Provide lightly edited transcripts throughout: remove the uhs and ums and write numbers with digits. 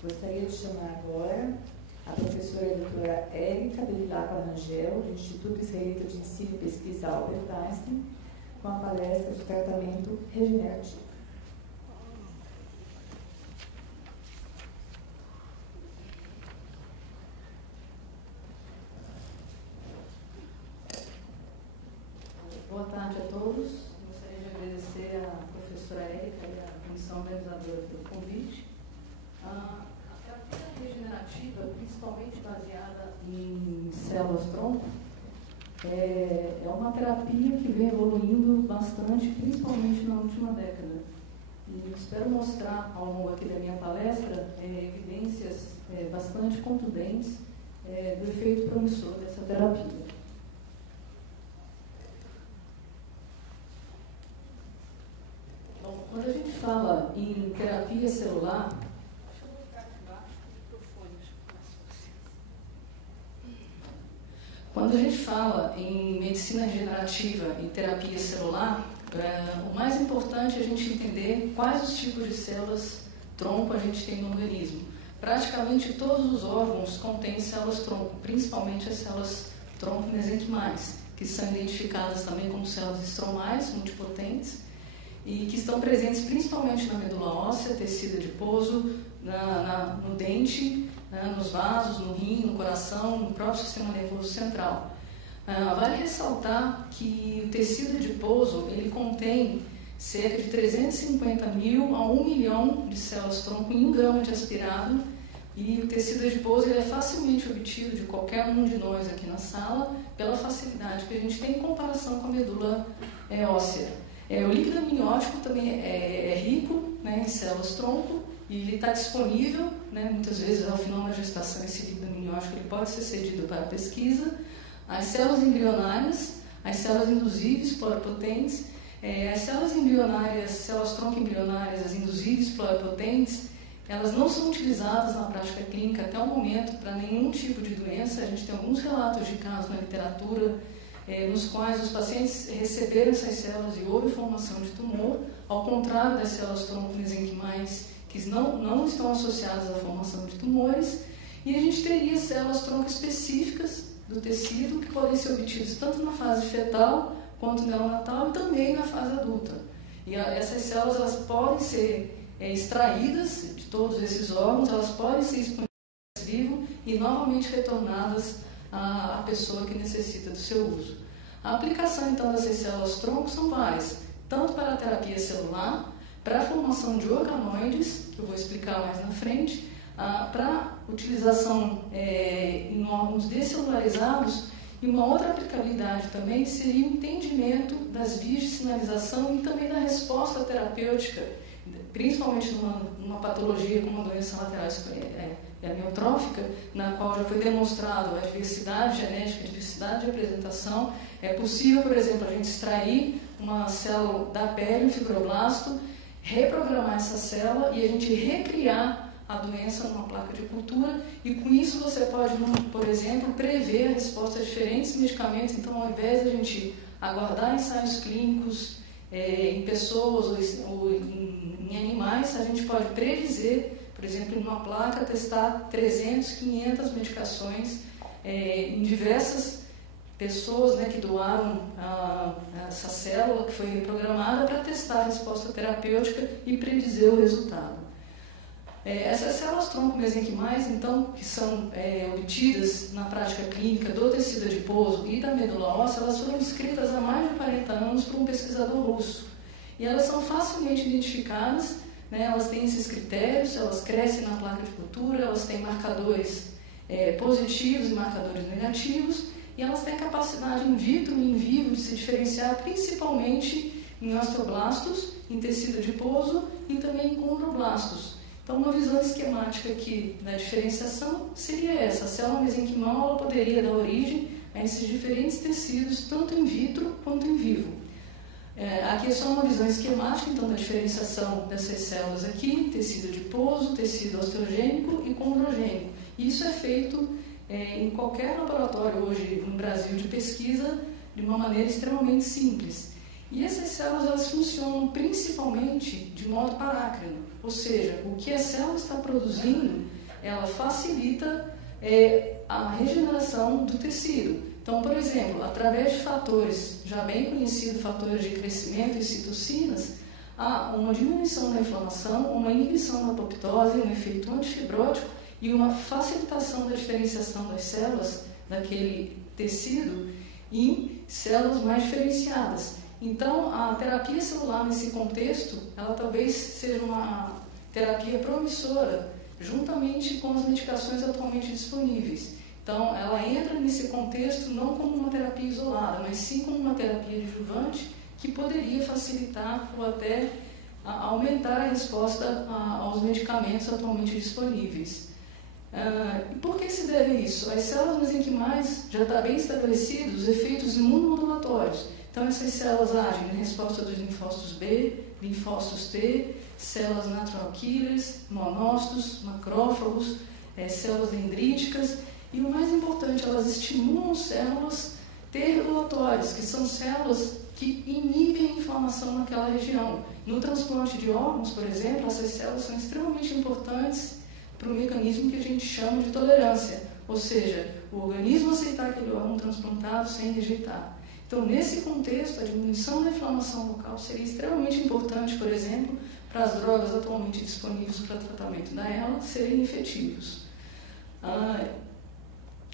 Gostaria de chamar agora a professora e doutora Érica Bevilacqua Rangel, do Instituto Israelita de Ensino e Pesquisa Albert Einstein, com a palestra de tratamento regenerativo. Boa tarde a todos. Gostaria de agradecer à professora Érica e à comissão organizadora pelo convite. A terapia regenerativa, principalmente baseada em células-tronco, é uma terapia que vem evoluindo bastante, principalmente na última década. E espero mostrar ao longo aqui da minha palestra evidências bastante contundentes do efeito promissor dessa terapia. Bom, quando a gente fala em terapia celular, quando a gente fala em medicina regenerativa e terapia celular, o mais importante é a gente entender quais os tipos de células-tronco a gente tem no organismo. Praticamente todos os órgãos contêm células-tronco, principalmente as células-tronco mesenquimais, que são identificadas também como células estromais multipotentes e que estão presentes principalmente na medula óssea, tecido adiposo, no dente, nos vasos, no rim, no coração, no próprio sistema nervoso central. Vale ressaltar que o tecido adiposo ele contém cerca de 350 mil a 1 milhão de células-tronco em 1 grama de aspirado, e o tecido adiposo ele é facilmente obtido de qualquer um de nós aqui na sala pela facilidade que a gente tem em comparação com a medula óssea. O líquido amniótico também é rico, né, em células-tronco, e ele está disponível, né, muitas vezes ao final da gestação esse líquido amniótico ele pode ser cedido para a pesquisa. As células embrionárias, as células induzíveis pluripotentes, as células embrionárias, células-tronco embrionárias, as induzíveis pluripotentes, elas não são utilizadas na prática clínica até o momento para nenhum tipo de doença. A gente tem alguns relatos de casos na literatura nos quais os pacientes receberam essas células e houve formação de tumor, ao contrário das células-tronco mesenquimais, que não estão associadas à formação de tumores, e a gente teria células-tronco específicas do tecido que podem ser obtidas tanto na fase fetal quanto neonatal e também na fase adulta. E essas células elas podem ser extraídas de todos esses órgãos, elas podem ser expandidas vivo e novamente retornadas à pessoa que necessita do seu uso. A aplicação então dessas células-tronco são várias, tanto para a terapia celular, para a formação de organoides, que eu vou explicar mais na frente, para utilização em órgãos descelularizados, e uma outra aplicabilidade também seria o entendimento das vias de sinalização e também da resposta terapêutica, principalmente numa patologia como uma doença lateral amiotrófica, na qual já foi demonstrado a diversidade genética, a diversidade de apresentação. É possível, por exemplo, a gente extrair uma célula da pele, um fibroblasto, reprogramar essa célula e a gente recriar a doença numa placa de cultura, e com isso você pode, por exemplo, prever a resposta a diferentes medicamentos. Então, ao invés de a gente aguardar ensaios clínicos em pessoas ou em animais, a gente pode predizer, por exemplo, em uma placa, testar 300, 500 medicações em diversas pessoas, né, que doaram essa célula que foi reprogramada para testar a resposta terapêutica e predizer o resultado. Essas células-tronco mesenquimais, então, que são obtidas na prática clínica do tecido adiposo e da medula óssea, elas foram descritas há mais de 40 anos por um pesquisador russo. E elas são facilmente identificadas, né, elas têm esses critérios, elas crescem na placa de cultura, elas têm marcadores positivos e marcadores negativos, e elas têm capacidade in vitro e in vivo de se diferenciar principalmente em osteoblastos, em tecido adiposo e também em condroblastos. Então, uma visão esquemática aqui da diferenciação seria essa: a célula mesenquimal ela poderia dar origem a esses diferentes tecidos, tanto in vitro quanto in vivo. Aqui é só uma visão esquemática, então, da diferenciação dessas células aqui, tecido adiposo, tecido osteogênico e condrogênico. Isso é feito em qualquer laboratório hoje no Brasil de pesquisa de uma maneira extremamente simples. E essas células elas funcionam principalmente de modo parácrino, ou seja, o que a célula está produzindo, ela facilita a regeneração do tecido. Então, por exemplo, através de fatores já bem conhecidos, fatores de crescimento e citocinas, há uma diminuição da inflamação, uma inibição da apoptose, um efeito antifibrótico e uma facilitação da diferenciação das células daquele tecido em células mais diferenciadas. Então, a terapia celular nesse contexto, ela talvez seja uma terapia promissora, juntamente com as medicações atualmente disponíveis. Então, ela entra nesse contexto não como uma terapia isolada, mas sim como uma terapia adjuvante que poderia facilitar ou até aumentar a resposta aos medicamentos atualmente disponíveis. E por que se deve isso? As células mesenquimais já está bem estabelecidos os efeitos imunomodulatórios. Então, essas células agem em resposta dos linfócitos B, linfócitos T, células natural killers, monócitos, macrófagos, células dendríticas e, o mais importante, elas estimulam células T regulatórias, que são células que inibem a inflamação naquela região. No transplante de órgãos, por exemplo, essas células são extremamente importantes para o mecanismo que a gente chama de tolerância, ou seja, o organismo aceitar aquele órgão transplantado sem rejeitar. Então, nesse contexto, a diminuição da inflamação local seria extremamente importante, por exemplo, para as drogas atualmente disponíveis para tratamento da ELA serem efetivos.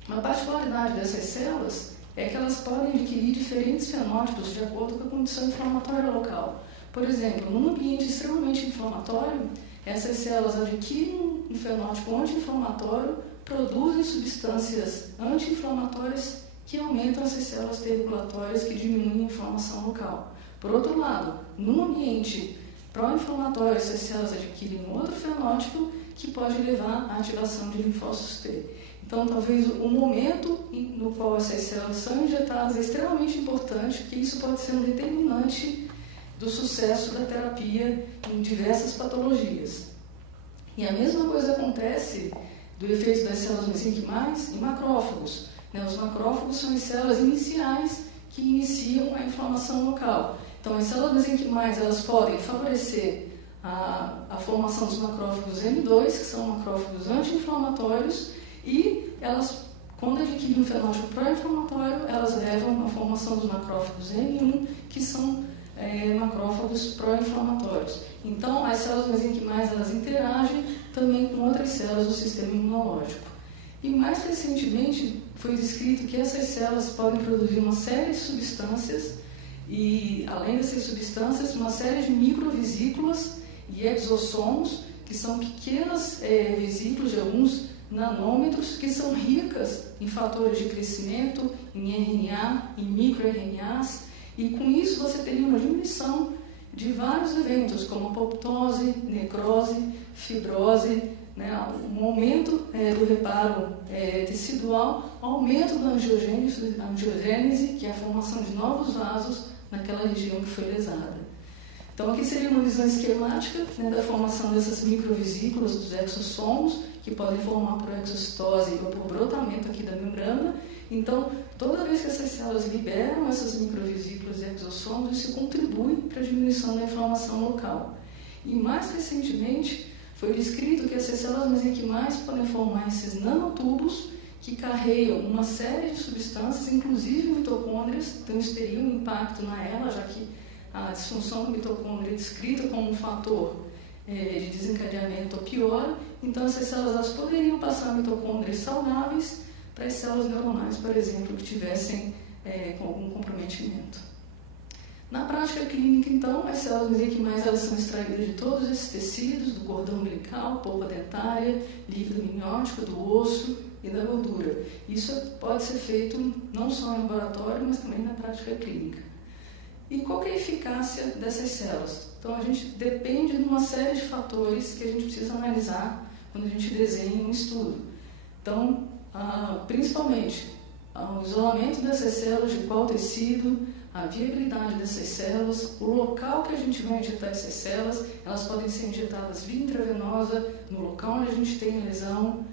Uma particularidade dessas células é que elas podem adquirir diferentes fenótipos de acordo com a condição inflamatória local. Por exemplo, num ambiente extremamente inflamatório, essas células adquirem um fenótipo anti-inflamatório, produzem substâncias anti-inflamatórias que aumentam essas células T regulatórias que diminuem a inflamação local. Por outro lado, num ambiente pró-inflamatório, essas células adquirem um outro fenótipo que pode levar à ativação de linfócitos T. Então, talvez o momento no qual essas células são injetadas é extremamente importante, porque isso pode ser um determinante do sucesso da terapia em diversas patologias. E a mesma coisa acontece do efeito das células mesenquimais em macrófagos. Os macrófagos são as células iniciais que iniciam a inflamação local. Então, as células mesenquimais elas podem favorecer a formação dos macrófagos M2, que são macrófagos anti-inflamatórios, e elas, quando adquirem um fenótipo pró-inflamatório, elas levam à formação dos macrófagos M1, que são macrófagos pró-inflamatórios. Então, as células mesenquimais elas interagem também com outras células do sistema imunológico. E mais recentemente foi descrito que essas células podem produzir uma série de substâncias e, além dessas substâncias, uma série de microvesículas e exossomos, que são pequenas vesículas de alguns nanômetros, que são ricas em fatores de crescimento, em RNA, em microRNAs, e com isso você teria uma diminuição de vários eventos, como apoptose, necrose, fibrose, um aumento do reparo tecidual, aumento da angiogênese, que é a formação de novos vasos naquela região que foi lesada. Então, aqui seria uma visão esquemática da formação dessas microvesículas dos exossomos, que podem formar por exocitose ou por brotamento aqui da membrana. Então, toda vez que essas células liberam essas microvesículas e exossomos, isso contribui para a diminuição da inflamação local. E, mais recentemente, foi descrito que essas células mesenquimais podem formar esses nanotubos que carregam uma série de substâncias, inclusive mitocôndrias. Então, isso teria um impacto na ELA, já que a disfunção da mitocôndria é descrita como um fator de desencadeamento piora. Então, essas células elas poderiam passar mitocôndrias saudáveis para as células neuronais, por exemplo, que tivessem com algum comprometimento. Na prática clínica, então, as células mesenquimais elas são extraídas de todos esses tecidos, do cordão umbilical, polpa dentária, líquido amniótico, do osso e da gordura. Isso pode ser feito não só em laboratório, mas também na prática clínica. E qual que é a eficácia dessas células? Então, a gente depende de uma série de fatores que a gente precisa analisar quando a gente desenha um estudo. Então, principalmente, o isolamento dessas células, de qual tecido, a viabilidade dessas células, o local que a gente vai injetar essas células, elas podem ser injetadas via intravenosa, no local onde a gente tem a lesão,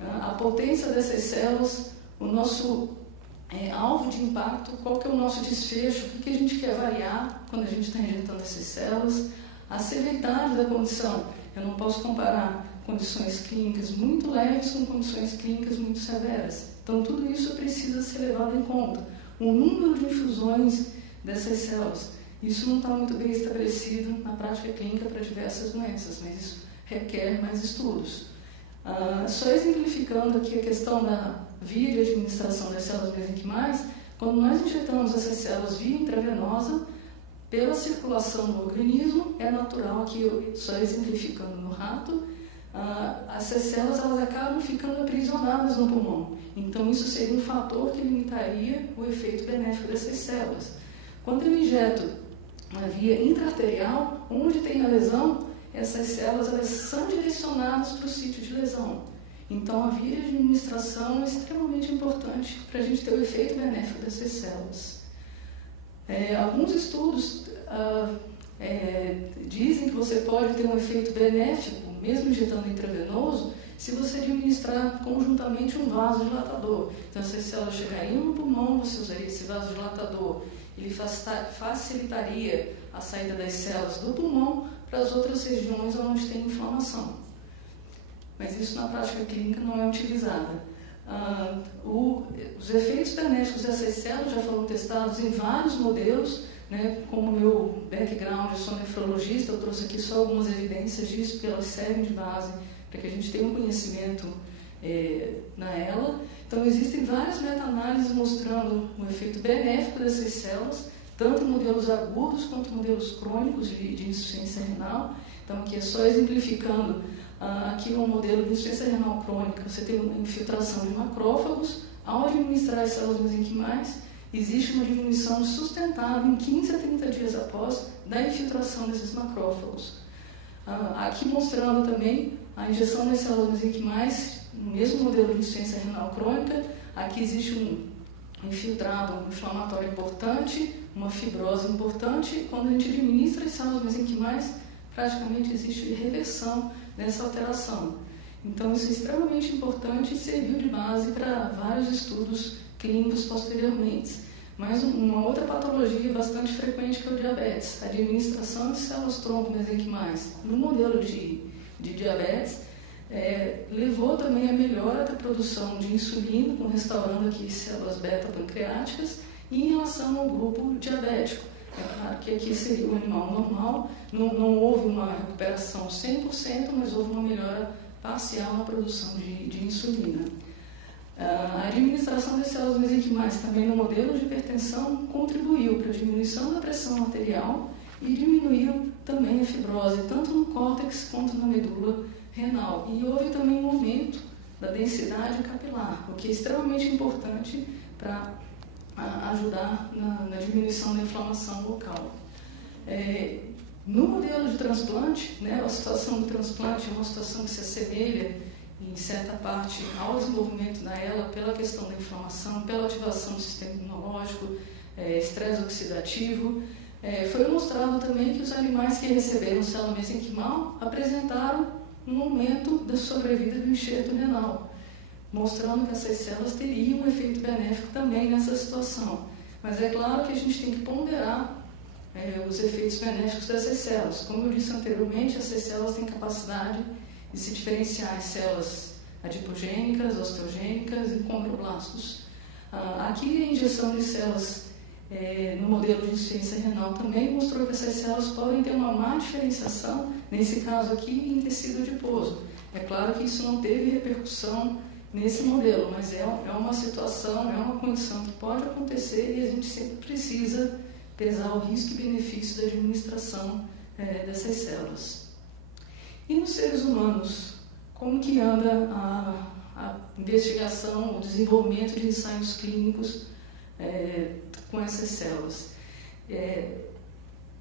a potência dessas células, o nosso alvo de impacto, qual que é o nosso desfecho, o que a gente quer variar quando a gente está injetando essas células, a severidade da condição. Eu não posso comparar condições clínicas muito leves com condições clínicas muito severas. Então, tudo isso precisa ser levado em conta. O número de infusões dessas células, isso não está muito bem estabelecido na prática clínica para diversas doenças, mas isso requer mais estudos. Só exemplificando aqui a questão da via de administração das células mesenquimais, quando nós injetamos essas células via intravenosa, pela circulação do organismo, é natural que, só exemplificando no rato, essas células elas acabam ficando aprisionadas no pulmão. Então, isso seria um fator que limitaria o efeito benéfico dessas células. Quando eu injeto na via intraarterial, onde tem a lesão, essas células elas são direcionadas para o sítio de lesão. Então, a via de administração é extremamente importante para a gente ter o efeito benéfico dessas células. Alguns estudos dizem que você pode ter um efeito benéfico, mesmo injetando intravenoso, se você administrar conjuntamente um vasodilatador. Então, essas células chegariam no pulmão, você usaria esse vasodilatador, ele facilitaria a saída das células do pulmão para as outras regiões onde tem inflamação. Mas isso na prática clínica não é utilizado. Os efeitos benéficos dessas células já foram testados em vários modelos, né? Como meu background, eu sou nefrologista, eu trouxe aqui só algumas evidências disso, porque elas servem de base para que a gente tenha um conhecimento na ela. Então, existem várias meta-análises mostrando o efeito benéfico dessas células, tanto em modelos agudos quanto em modelos crônicos de insuficiência renal. Então, aqui é só exemplificando. Aqui é um modelo de insuficiência renal crônica. Você tem uma infiltração de macrófagos. Ao administrar as células mesenquimais, existe uma diminuição sustentável em 15 a 30 dias após da infiltração desses macrófagos. Aqui mostrando também a injeção das células mesenquimais, no mesmo modelo de insuficiência renal crônica. Aqui existe um infiltrado inflamatório importante, uma fibrose importante. Quando a gente administra as células mesenquimais, praticamente existe reversão dessa alteração. Então, isso é extremamente importante e serviu de base para vários estudos clínicos posteriormente. Mas uma outra patologia bastante frequente que é o diabetes. A administração de células-tronco mesenquimais no modelo de diabetes levou também a melhora da produção de insulina, restaurando aqui células beta-pancreáticas, e em relação ao grupo diabético. É claro que aqui seria o animal normal, não houve uma recuperação 100%, mas houve uma melhora parcial na produção de insulina. A administração das células mesenquimais também no modelo de hipertensão contribuiu para a diminuição da pressão arterial e diminuiu também a fibrose, tanto no córtex quanto na medula renal. E houve também um aumento da densidade capilar, o que é extremamente importante para ajudar na diminuição da inflamação local. No modelo de transplante, a situação do transplante é uma situação que se assemelha, em certa parte, ao desenvolvimento da ELA pela questão da inflamação, pela ativação do sistema imunológico, estresse oxidativo. Foi mostrado também que os animais que receberam célula mesenquimal apresentaram um aumento da sobrevida do enxerto renal, mostrando que essas células teriam um efeito benéfico também nessa situação. Mas é claro que a gente tem que ponderar os efeitos benéficos dessas células. Como eu disse anteriormente, essas células têm capacidade de se diferenciar em células adipogênicas, osteogênicas e condroblastos. Aqui a injeção de células no modelo de insuficiência renal também mostrou que essas células podem ter uma má diferenciação, nesse caso aqui, em tecido adiposo. É claro que isso não teve repercussão nesse modelo, mas é uma situação, é uma condição que pode acontecer e a gente sempre precisa pesar o risco e benefício da administração dessas células. E nos seres humanos, como que anda a investigação, o desenvolvimento de ensaios clínicos com essas células?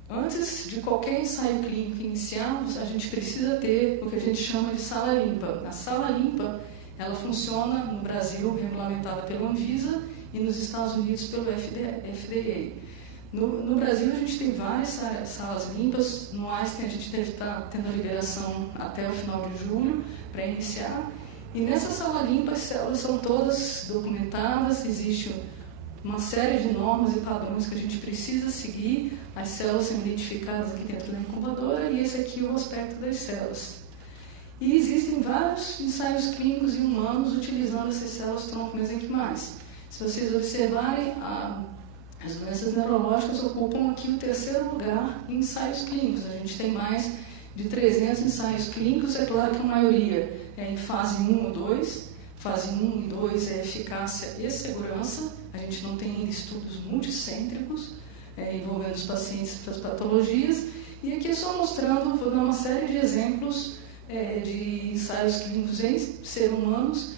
Antes de qualquer ensaio clínico iniciarmos, a gente precisa ter o que a gente chama de sala limpa. A sala limpa, ela funciona no Brasil, regulamentada pela Anvisa, e nos Estados Unidos pelo FDA. No Brasil, a gente tem várias salas limpas. No Einstein, a gente deve estar tendo a liberação até o final de julho para iniciar. E nessa sala limpa, as células são todas documentadas, existe uma série de normas e padrões que a gente precisa seguir. As células são identificadas aqui dentro da incubadora e esse aqui é o aspecto das células. E existem vários ensaios clínicos em humanos utilizando essas células tronco mesenquimais. Se vocês observarem, as doenças neurológicas ocupam aqui o terceiro lugar em ensaios clínicos. A gente tem mais de 300 ensaios clínicos, é claro que a maioria é em fase 1 ou 2. Fase 1 e 2 é eficácia e segurança. A gente não tem ainda estudos multicêntricos envolvendo os pacientes para as patologias. E aqui é só mostrando, vou dar uma série de exemplos de ensaios clínicos em seres humanos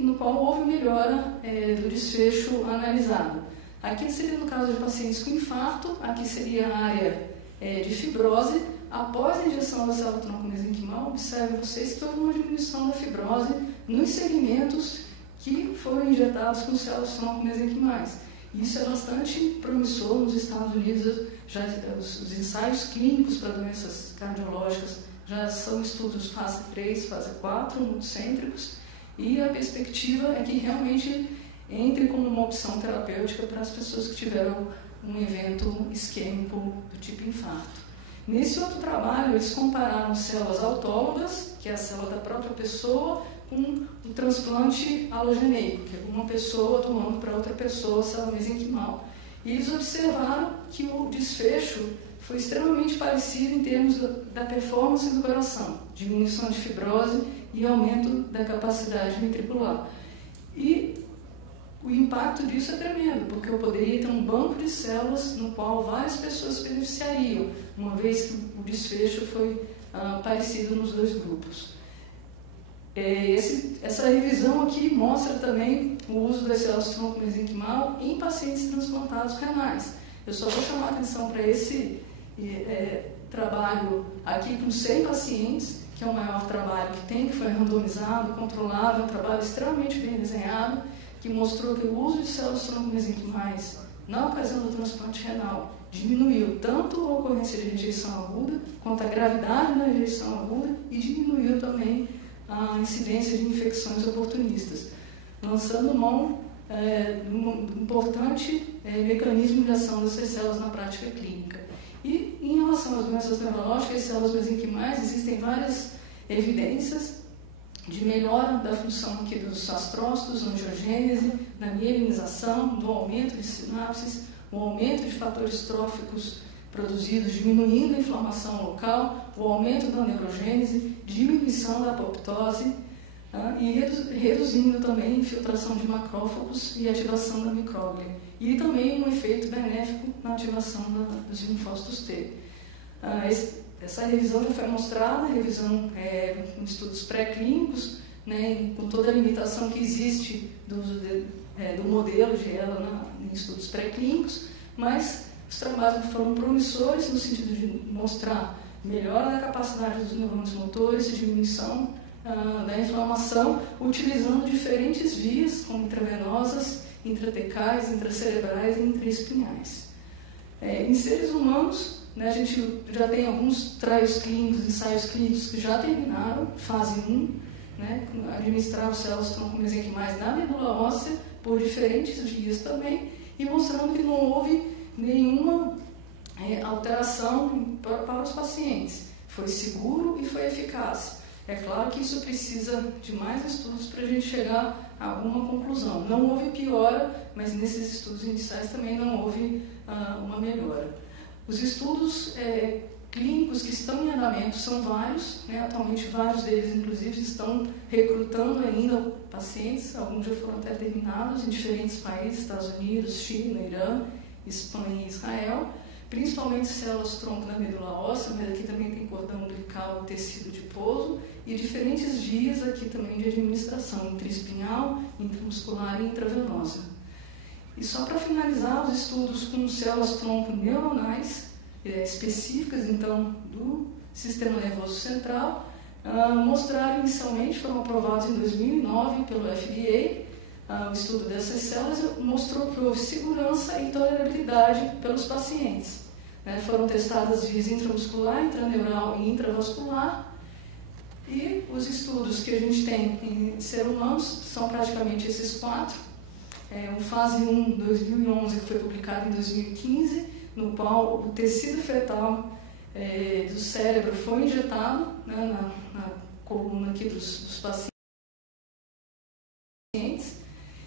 no qual houve melhora do desfecho analisado. Aqui seria no caso de pacientes com infarto, aqui seria a área de fibrose. Após a injeção da célula tronco mesenquimal, observem vocês que houve uma diminuição da fibrose nos segmentos que foram injetados com células tronco mesenquimais. Isso é bastante promissor nos Estados Unidos. Já os ensaios clínicos para doenças cardiológicas já são estudos fase 3, fase 4, multicêntricos, e a perspectiva é que realmente entre como uma opção terapêutica para as pessoas que tiveram um evento isquêmico do tipo infarto. Nesse outro trabalho, eles compararam células autólogas, que é a célula da própria pessoa, com um transplante alogeneico, que é uma pessoa doando para outra pessoa a célula mesenquimal. E eles observaram que o desfecho foi extremamente parecido em termos da performance do coração, diminuição de fibrose e aumento da capacidade ventricular. E o impacto disso é tremendo, porque eu poderia ter um banco de células no qual várias pessoas se beneficiariam, uma vez que o desfecho foi parecido nos dois grupos. Essa revisão aqui mostra também o uso das células tronco mesenquimal em pacientes transplantados renais. Eu só vou chamar a atenção para esse trabalho aqui com 100 pacientes, que é o maior trabalho que tem, que foi randomizado, controlado, um trabalho extremamente bem desenhado, que mostrou que o uso de células tronco mesenquimais na ocasião do transplante renal diminuiu tanto a ocorrência de rejeição aguda, quanto a gravidade da rejeição aguda, e diminuiu também a incidência de infecções oportunistas, lançando mão de um importante mecanismo de ação dessas células na prática clínica. E em relação às doenças neurológicas, as células mesenquimais, existem várias evidências de melhora da função aqui dos astrócitos, angiogênese, na mielinização, do aumento de sinapses, o aumento de fatores tróficos produzidos, diminuindo a inflamação local, o aumento da neurogênese, diminuição da apoptose e reduzindo também a infiltração de macrófagos e ativação da micróglia. E também um efeito benéfico na ativação dos linfócitos T. Essa revisão já foi mostrada, revisão com estudos pré-clínicos, né, com toda a limitação que existe do modelo de ela em estudos pré-clínicos, mas os trabalhos foram promissores no sentido de mostrar melhora da capacidade dos neurônios motores e diminuição da inflamação, utilizando diferentes vias, como intravenosas, intratecais, intracerebrais e intraespinhais. Em seres humanos, né, a gente já tem alguns ensaios clínicos que já terminaram, fase 1, né, administrar as células tronco mesenquimais na medula óssea por diferentes vias também, e mostrando que não houve nenhuma alteração para os pacientes. Foi seguro e foi eficaz. É claro que isso precisa de mais estudos para a gente chegar a alguma conclusão. Não houve piora, mas nesses estudos iniciais também não houve uma melhora. Os estudos clínicos que estão em andamento são vários, né? Atualmente vários deles, inclusive, estão recrutando ainda pacientes, alguns já foram até terminados em diferentes países, Estados Unidos, China, Irã, Espanha e Israel, principalmente células tronco da medula óssea, mas aqui também tem cordão umbilical e tecido adiposo, e diferentes vias aqui também de administração, intraespinhal, intramuscular e intravenosa. E só para finalizar, os estudos com células tronco neuronais, específicas, então, do sistema nervoso central, mostraram inicialmente, foram aprovados em 2009 pelo FDA, o estudo dessas células mostrou que houve segurança e tolerabilidade pelos pacientes. Foram testadas vias intramuscular, intraneural e intravascular, e os estudos que a gente tem em seres humanos são praticamente esses 4. o fase 1, 2011, que foi publicado em 2015, no qual o tecido fetal do cérebro foi injetado, né, na coluna aqui dos pacientes,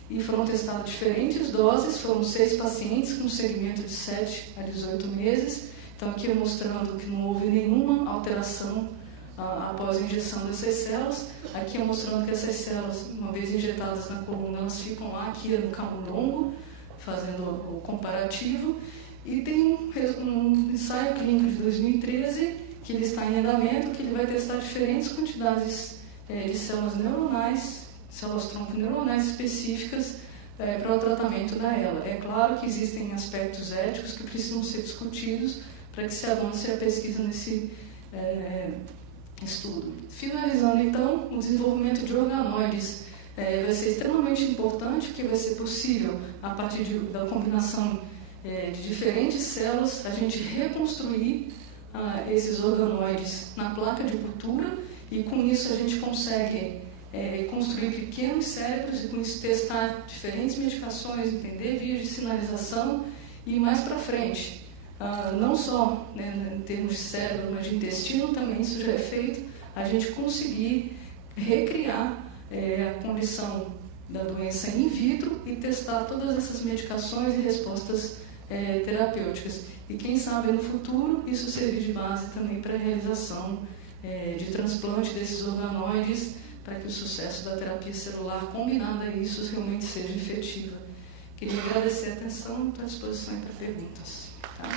e foram testadas diferentes doses, foram 6 pacientes com segmento de 7 a 18 meses. Então aqui eu mostrando que não houve nenhuma alteração após a injeção dessas células. Aqui eu mostrando que essas células, uma vez injetadas na coluna, elas ficam lá, aqui no camundongo, fazendo o comparativo. E tem um ensaio clínico de 2013, que ele está em andamento, que ele vai testar diferentes quantidades de células neuronais, células-tronco neuronais específicas para o tratamento da ELA. É claro que existem aspectos éticos que precisam ser discutidos para que se avance a pesquisa nesse estudo. Finalizando, então, o desenvolvimento de organoides vai ser extremamente importante, porque vai ser possível, a partir da combinação de diferentes células, a gente reconstruir esses organoides na placa de cultura, e com isso a gente consegue construir pequenos cérebros e com isso testar diferentes medicações, entender vias de sinalização e mais para frente. Não só em termos de cérebro, mas de intestino também, isso já é feito, a gente conseguir recriar a condição da doença in vitro e testar todas essas medicações e respostas terapêuticas. E quem sabe no futuro isso servir de base também para a realização de transplante desses organoides, para que o sucesso da terapia celular combinada a isso realmente seja efetiva. Queria agradecer a atenção e estou à disposição para perguntas. Tá?